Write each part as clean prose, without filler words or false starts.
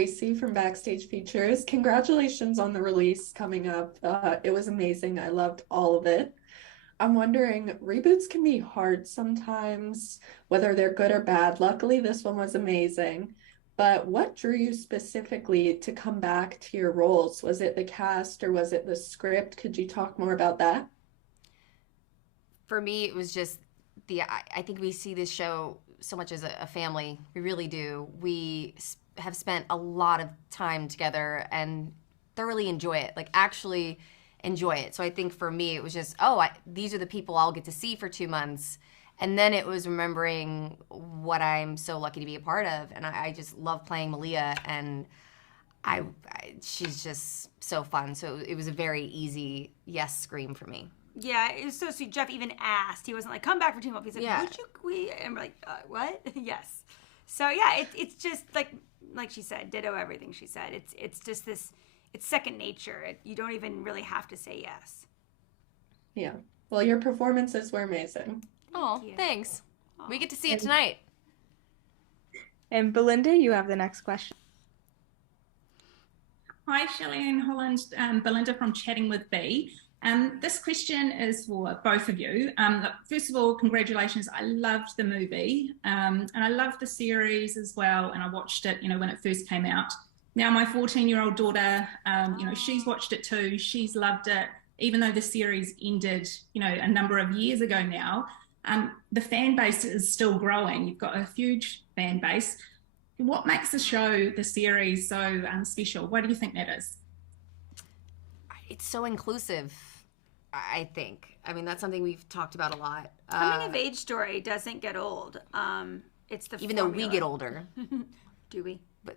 Gracie from Backstage Features. Congratulations on the release coming up. It was amazing. I loved all of it. I'm wondering, reboots can be hard sometimes, whether they're good or bad. Luckily, this one was amazing. But what drew you specifically to come back to your roles? Was it the cast or was it the script? Could you talk more about that? For me, it was just I think we see this show so much as a family. We really do. Have spent a lot of time together and thoroughly enjoy it. Like, actually enjoy it. So I think for me, it was just, these are the people I'll get to see for 2 months. And then it was remembering what I'm so lucky to be a part of. And I just love playing Malia. And she's just so fun. So it was a very easy yes scream for me. Yeah, it was so sweet. Jeff even asked. He wasn't like, come back for 2 months. He's like, Yeah. would you, and we're like, what? Yes. So yeah, it's just like she said, ditto everything she said. It's just this, it's second nature. You don't even really have to say yes. Yeah. Well, your performances were amazing. Oh, thanks. We get to see it tonight. And Belinda, you have the next question. Hi, Shelley and Holland. Belinda from Chatting with B. This question is for both of you. First of all, congratulations. I loved the movie and I loved the series as well. And I watched it, when it first came out. Now my 14-year-old daughter, she's watched it too. She's loved it, even though the series ended, a number of years ago now. The fan base is still growing. You've got a huge fan base. What makes the show, the series, so special? What do you think that is? It's so inclusive, I think. I mean, that's something we've talked about a lot. Coming of age story doesn't get old. It's the even formula. though we get older. Do we? But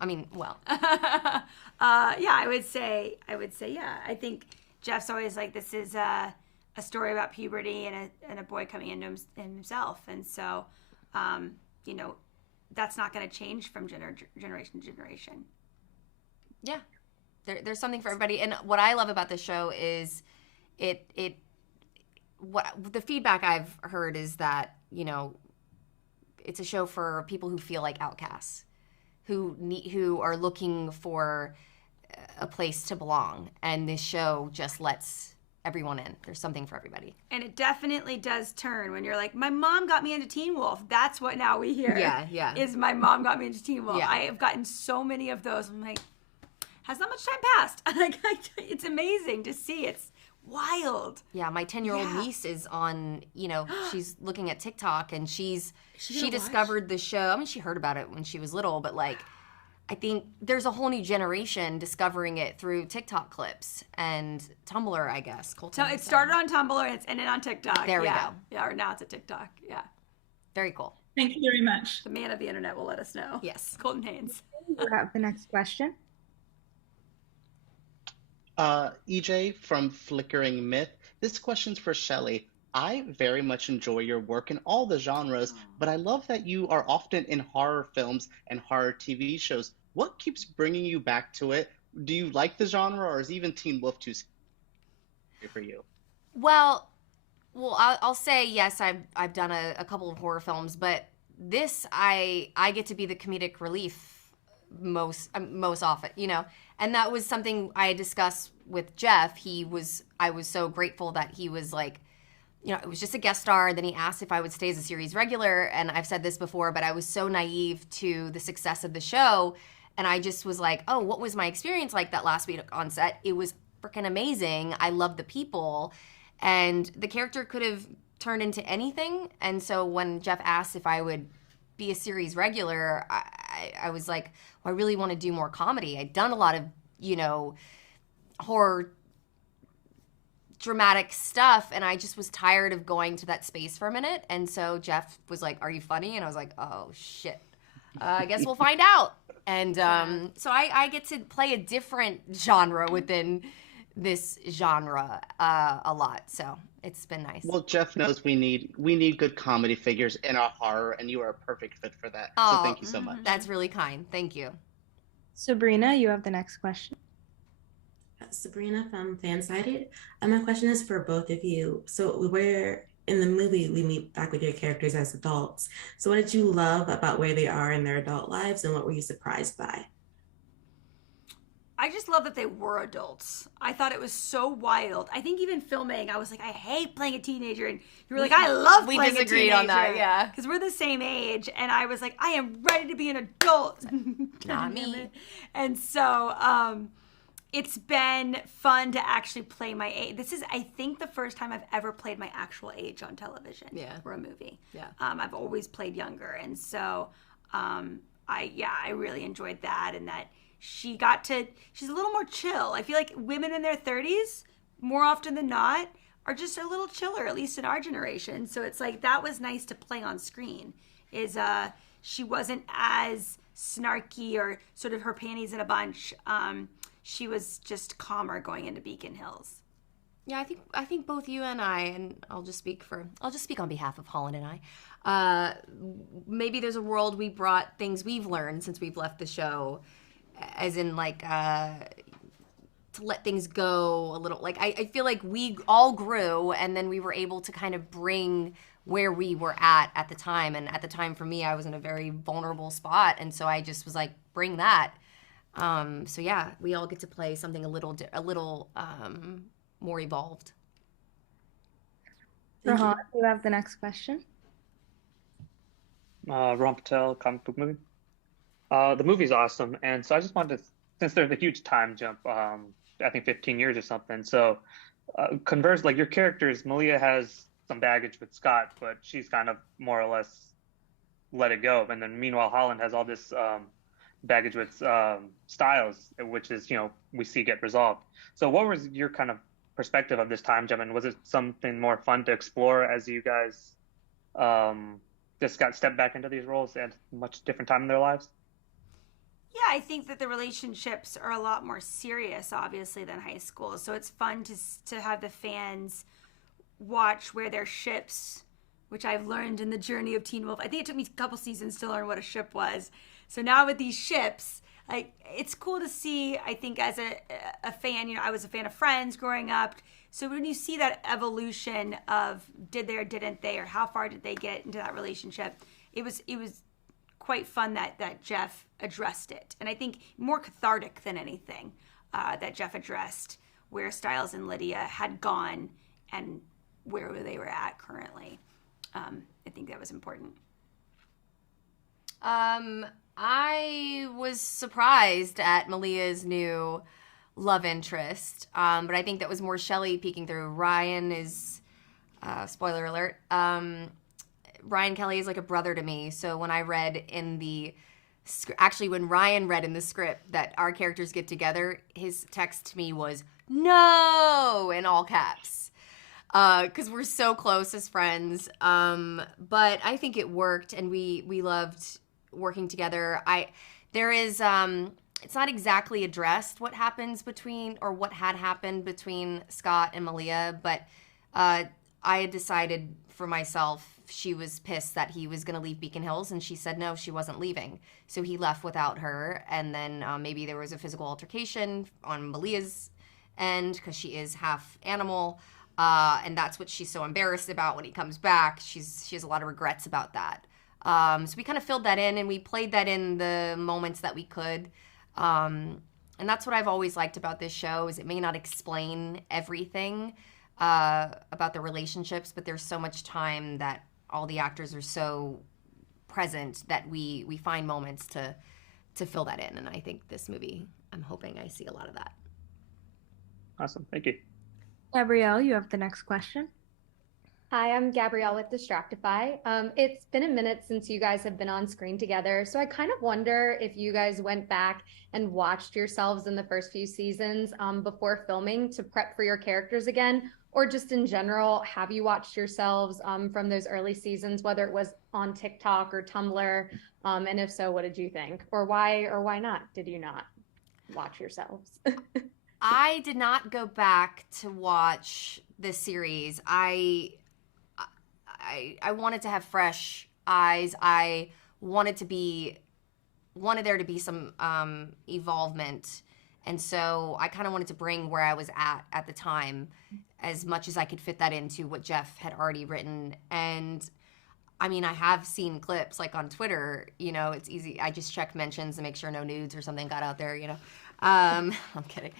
I mean, well. Yeah, I would say, yeah. I think Jeff's always like, this is a story about puberty and a boy coming into himself. And so, that's not going to change from generation to generation. Yeah. There's something for everybody. And what I love about this show is what the feedback I've heard is that, it's a show for people who feel like outcasts, who are looking for a place to belong. And this show just lets everyone in. There's something for everybody. And it definitely does turn when you're like, my mom got me into Teen Wolf. That's what now we hear. Yeah. Is my mom got me into Teen Wolf. Yeah. I have gotten so many of those. I'm like, has not much time passed? It's amazing to see. It's wild. Yeah, my 10-year-old niece is on, she's looking at TikTok and she discovered the show. I mean, she heard about it when she was little, but I think there's a whole new generation discovering it through TikTok clips and Tumblr, I guess. So it started on Tumblr and it's ended on TikTok. There we go. Yeah, or now it's a TikTok. Yeah. Very cool. Thank you very much. The man of the internet will let us know. Yes. Colton Haynes. You have the next question. EJ from Flickering Myth. This question's for Shelley. I very much enjoy your work in all the genres, but I love that you are often in horror films and horror TV shows. What keeps bringing you back to it? Do you like the genre, or is even Teen Wolf too scary for you? Well, I'll say yes. I've done a couple of horror films, but this I get to be the comedic relief most often, and that was something I discussed with Jeff. I was so grateful that he was like, it was just a guest star. Then he asked if I would stay as a series regular. And I've said this before, but I was so naive to the success of the show. And I just was like, oh, what was my experience like that last week on set? It was freaking amazing. I love the people. And the character could have turned into anything. And so when Jeff asked if I would be a series regular, I was like, well, I really want to do more comedy. I'd done a lot of, horror dramatic stuff, and I just was tired of going to that space for a minute. And so Jeff was like, are you funny? And I was like, oh shit, I guess we'll find out. And so I get to play a different genre within this genre a lot, so it's been nice. Well, Jeff knows we need good comedy figures in our horror, and you are a perfect fit for that. Oh, so thank you so much. That's really kind. Thank you. Sabrina, you have the next question. Sabrina from Fansided. My question is for both of you. So we're in the movie, we meet back with your characters as adults. So what did you love about where they are in their adult lives, and what were you surprised by? I just love that they were adults. I thought it was so wild. I think even filming, I was like, I hate playing a teenager. And you were like, I love playing a teenager. We disagreed on that, yeah. Because we're the same age. And I was like, I am ready to be an adult. Not me. And so it's been fun to actually play my age. This is, I think, the first time I've ever played my actual age on television for a movie. Yeah. I've always played younger. And so I really enjoyed that, and that she's a little more chill. I feel like women in their 30s, more often than not, are just a little chiller, at least in our generation. So it's like, that was nice to play on screen, is she wasn't as snarky or sort of her panties in a bunch. She was just calmer going into Beacon Hills. Yeah, I think both you and I, and I'll just speak on behalf of Holland and I, maybe there's a world we brought things we've learned since we've left the show, as in like to let things go a little. Like I feel like we all grew, and then we were able to kind of bring where we were at the time. And at the time for me, I was in a very vulnerable spot, and so I just was like, bring that. So yeah, we all get to play something a little more evolved. Rahan, you have the next question. Ron Patel, comic book movie. The movie's awesome, and so I just wanted to, since there's a huge time jump, I think 15 years or something. So, converse, like your characters, Malia has some baggage with Scott, but she's kind of more or less let it go. And then meanwhile, Holland has all this baggage with Styles, which is, we see get resolved. So, what was your kind of perspective of this time jump, and was it something more fun to explore as you guys just got stepped back into these roles at a much different time in their lives? Yeah, I think that the relationships are a lot more serious, obviously, than high school. So it's fun to have the fans watch where their ships, which I've learned in the journey of Teen Wolf. I think it took me a couple seasons to learn what a ship was. So now with these ships, it's cool to see, I think, as a fan. I was a fan of Friends growing up. So when you see that evolution of did they or didn't they, or how far did they get into that relationship, it was quite fun that Jeff addressed it. And I think more cathartic than anything, that Jeff addressed where Styles and Lydia had gone and where they were at currently. I think that was important. I was surprised at Malia's new love interest, but I think that was more Shelley peeking through. Ryan is, spoiler alert, Ryan Kelly is like a brother to me. So when I read in the, when Ryan read in the script that our characters get together, his text to me was "No" in all caps, because we're so close as friends. But I think it worked, and we loved working together. It's not exactly addressed what happens between, or what had happened between Scott and Malia, but I had decided for myself, she was pissed that he was going to leave Beacon Hills, and she said no, she wasn't leaving. So he left without her, and then maybe there was a physical altercation on Malia's end, because she is half animal, and that's what she's so embarrassed about when he comes back. She has a lot of regrets about that. So we kind of filled that in, and we played that in the moments that we could. And that's what I've always liked about this show, is it may not explain everything about the relationships, but there's so much time that all the actors are so present that we find moments to fill that in. And I think this movie, I'm hoping I see a lot of that. Awesome. Thank you. Gabrielle, you have the next question. Hi, I'm Gabrielle with Distractify. It's been a minute since you guys have been on screen together, so I kind of wonder if you guys went back and watched yourselves in the first few seasons before filming to prep for your characters again, or just in general, have you watched yourselves from those early seasons, whether it was on TikTok or Tumblr, and if so, what did you think? Or why not did you not watch yourselves? I did not go back to watch this series. I wanted to have fresh eyes. I wanted there to be some evolvement. And so I kind of wanted to bring where I was at the time as much as I could fit that into what Jeff had already written. And I mean, I have seen clips like on Twitter, it's easy. I just check mentions and make sure no nudes or something got out there, I'm kidding.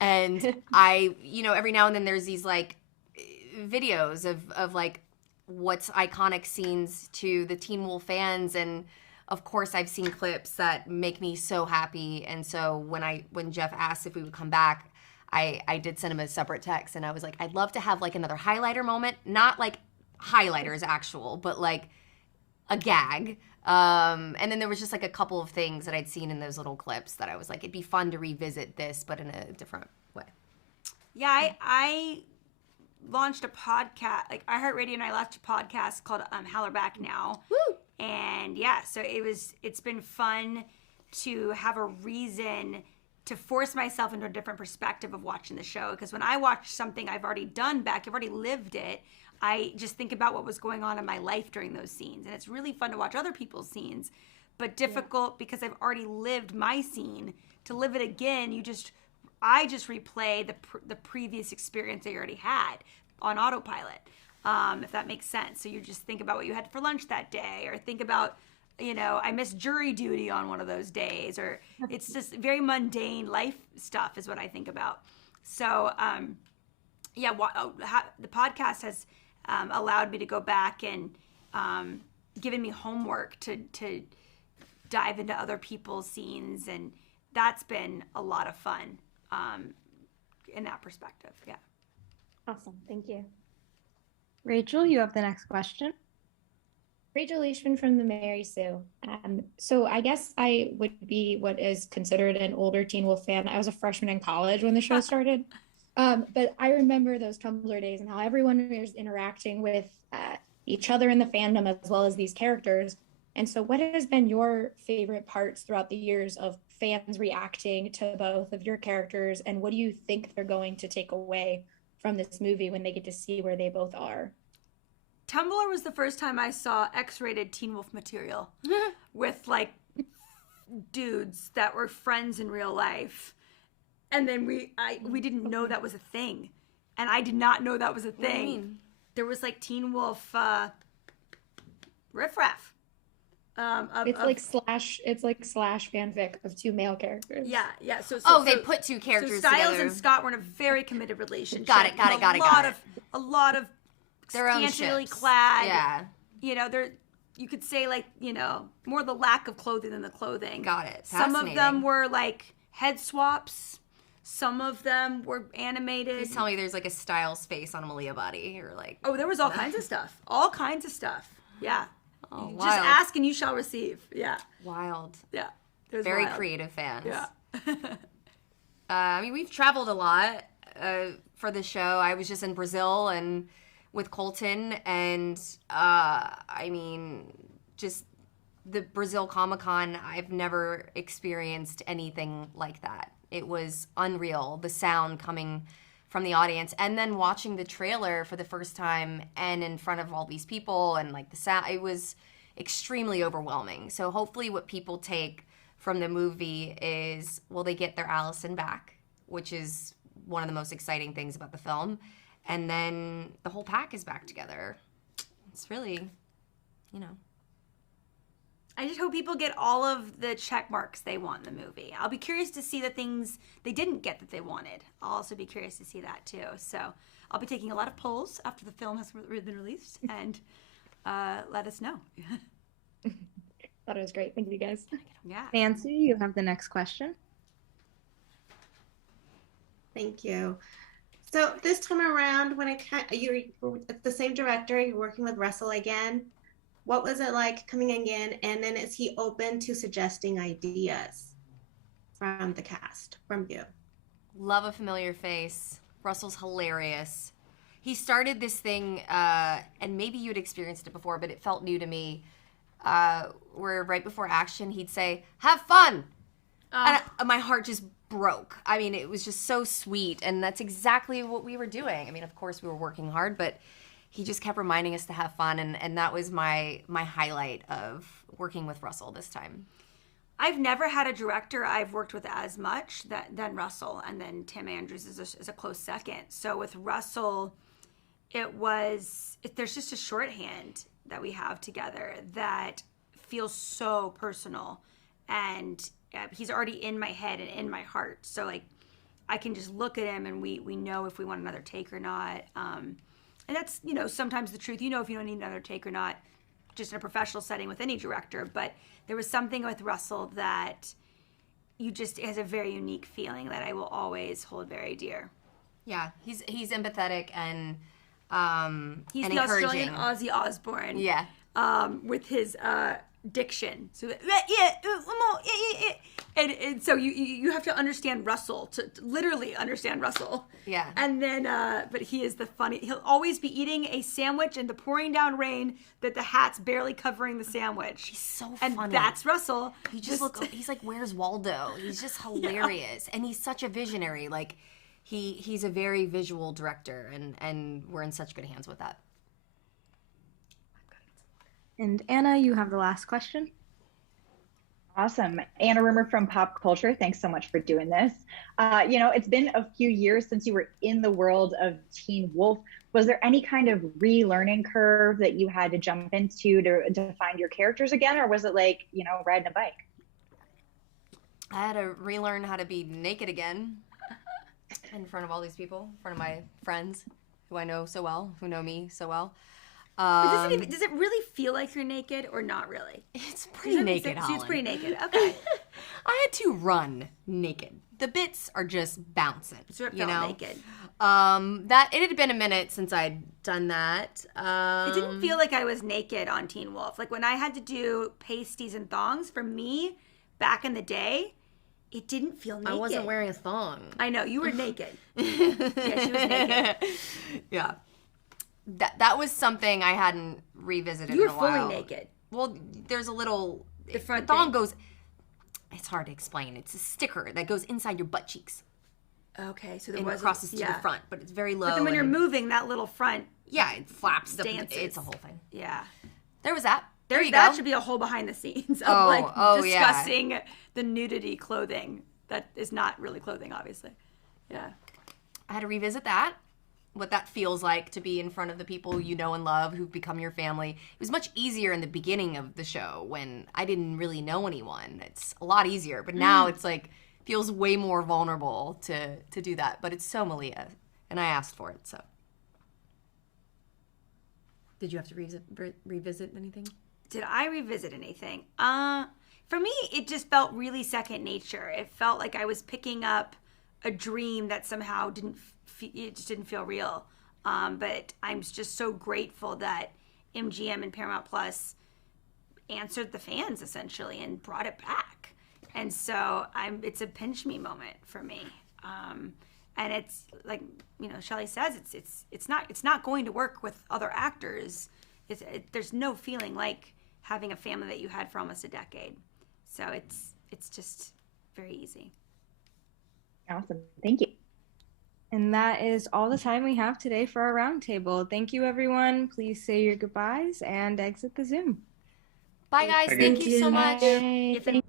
And I, every now and then there's these like videos of like what's iconic scenes to the Teen Wolf fans, and of course I've seen clips that make me so happy. And so when Jeff asked if we would come back, I did send him a separate text, and I was like, I'd love to have like another highlighter moment, not like highlighters actual, but like a gag. And then there was just like a couple of things that I'd seen in those little clips that I was like, it'd be fun to revisit this, but in a different way. Yeah, I launched a podcast, like iHeartRadio and I launched a podcast called Holler Back Now. Woo! And yeah, so it's been fun to have a reason to force myself into a different perspective of watching the show. Because when I watch something I've already done back, I've already lived it, I just think about what was going on in my life during those scenes. And it's really fun to watch other people's scenes, but difficult because I've already lived my scene. To live it again, I just replay the previous experience I already had on autopilot, if that makes sense. So you just think about what you had for lunch that day, or think about, I missed jury duty on one of those days, or it's just very mundane life stuff is what I think about. So, the podcast has allowed me to go back and given me homework to dive into other people's scenes, and that's been a lot of fun in that perspective. Yeah. Awesome. Thank you. Rachel, you have the next question. Rachel Leishman from the Mary Sue. So I guess I would be what is considered an older Teen Wolf fan. I was a freshman in college when the show started. But I remember those Tumblr days and how everyone was interacting with each other in the fandom as well as these characters. And so what has been your favorite parts throughout the years of fans reacting to both of your characters? And what do you think they're going to take away from this movie when they get to see where they both are? Tumblr was the first time I saw X-rated Teen Wolf material with like dudes that were friends in real life. And then we didn't know that was a thing. And I did not know that was a thing. There was like Teen Wolf riffraff. It's like slash fanfic of two male characters. Yeah. So they put two characters Styles together. and Scott were in a very committed relationship. Got it. A lot of their own scantily ships. clad. Yeah. You could say like, more the lack of clothing than the clothing. Got it. Some of them were like head swaps. Some of them were animated. Please tell me there's like a Styles face on a Malia body, or like. Oh, there was all kinds of stuff. All kinds of stuff. Yeah. Oh, just ask and you shall receive. Yeah. Wild. Yeah. Very creative fans. Yeah. We've traveled a lot for the show. I was just in Brazil and with Colton, and just the Brazil Comic-Con, I've never experienced anything like that. It was unreal, the sound coming from the audience, and then watching the trailer for the first time and in front of all these people, and like the sound, it was extremely overwhelming. So hopefully what people take from the movie is, well, they get their Allison back, which is one of the most exciting things about the film, and then the whole pack is back together. It's really, I just hope people get all of the check marks they want in the movie. I'll be curious to see the things they didn't get that they wanted. I'll also be curious to see that too. So I'll be taking a lot of polls after the film has been released, and let us know. Thought it was great. Thank you, guys. Yeah. Nancy, you have the next question. Thank you. So this time around, when you're the same director, you're working with Russell again. What was it like coming again? And then is he open to suggesting ideas from the cast, from you? Love a familiar face. Russell's hilarious. He started this thing, and maybe you'd experienced it before, but it felt new to me, where right before action, he'd say, "Have fun!" And my heart just broke. It was just so sweet, and that's exactly what we were doing. Of course, we were working hard, but he just kept reminding us to have fun, and that was my highlight of working with Russell this time. I've never had a director I've worked with as much than Russell, and then Tim Andrews is a close second. So with Russell, there's just a shorthand that we have together that feels so personal, and he's already in my head and in my heart. So like I can just look at him and we know if we want another take or not. And that's, you know, sometimes the truth. You know if you don't need another take or not, just in a professional setting with any director. But there was something with Russell that you just has a very unique feeling that I will always hold very dear. Yeah, he's empathetic and he's and the encouraging. Australian Ozzy Osbourne. Yeah. With his diction. So and so you have to understand Russell to literally understand Russell. Yeah. And then but he is the funny. He'll always be eating a sandwich in the pouring down rain that the hat's barely covering the sandwich. He's so and funny. And that's Russell. He just looks. He's like, where's Waldo? He's just hilarious, and he's such a visionary. Like he's a very visual director, and we're in such good hands with that. And Anna, you have the last question. Awesome. Anna Rimmer from Pop Culture. Thanks so much for doing this. You know, it's been a few years since you were in the world of Teen Wolf. Was there any kind of relearning curve that you had to jump into to find your characters again? Or was it like, you know, riding a bike? I had to relearn how to be naked again in front of all these people, in front of my friends who I know so well, who know me so well. But does it really feel like you're naked or not really? It's pretty naked, Holland. It's pretty naked. Okay. I had to run naked. The bits are just bouncing. So it you felt know? naked. That it had been a minute since I'd done that. It didn't feel like I was naked on Teen Wolf. Like when I had to do pasties and thongs, for me, back in the day, it didn't feel naked. I wasn't wearing a thong. I know, you were naked. Yeah, she was naked. Yeah. That was something I hadn't revisited in a while. You were fully naked. Well, there's a little... The front thong thing. goes... It's hard to explain. It's a sticker that goes inside your butt cheeks. Okay, so there and was crosses to the front, but it's very low. But then when you're moving, that little front... Yeah, it flaps. Dances. It's a whole thing. Yeah. There was that. There you that go. should be a whole behind the scenes of discussing the nudity clothing. That is not really clothing, obviously. Yeah. I had to revisit that. What that feels like to be in front of the people you know and love who've become your family. It was much easier in the beginning of the show when I didn't really know anyone. It's a lot easier, but now it's like feels way more vulnerable to do that. But it's so Malia, and I asked for it. So, did you have to revisit anything? Did I revisit anything? For me, it just felt really second nature. It felt like I was picking up a dream that somehow it just didn't feel real. But I'm just so grateful that MGM and Paramount Plus answered the fans essentially and brought it back. And so it's a pinch me moment for me. And it's like, you know, Shelley says, it's not going to work with other actors. There's no feeling like having a family that you had for almost a decade. So it's just very easy. Awesome. Thank you. And that is all the time we have today for our roundtable. Thank you, everyone. Please say your goodbyes and exit the Zoom. Bye, guys. Thank you so much. Bye.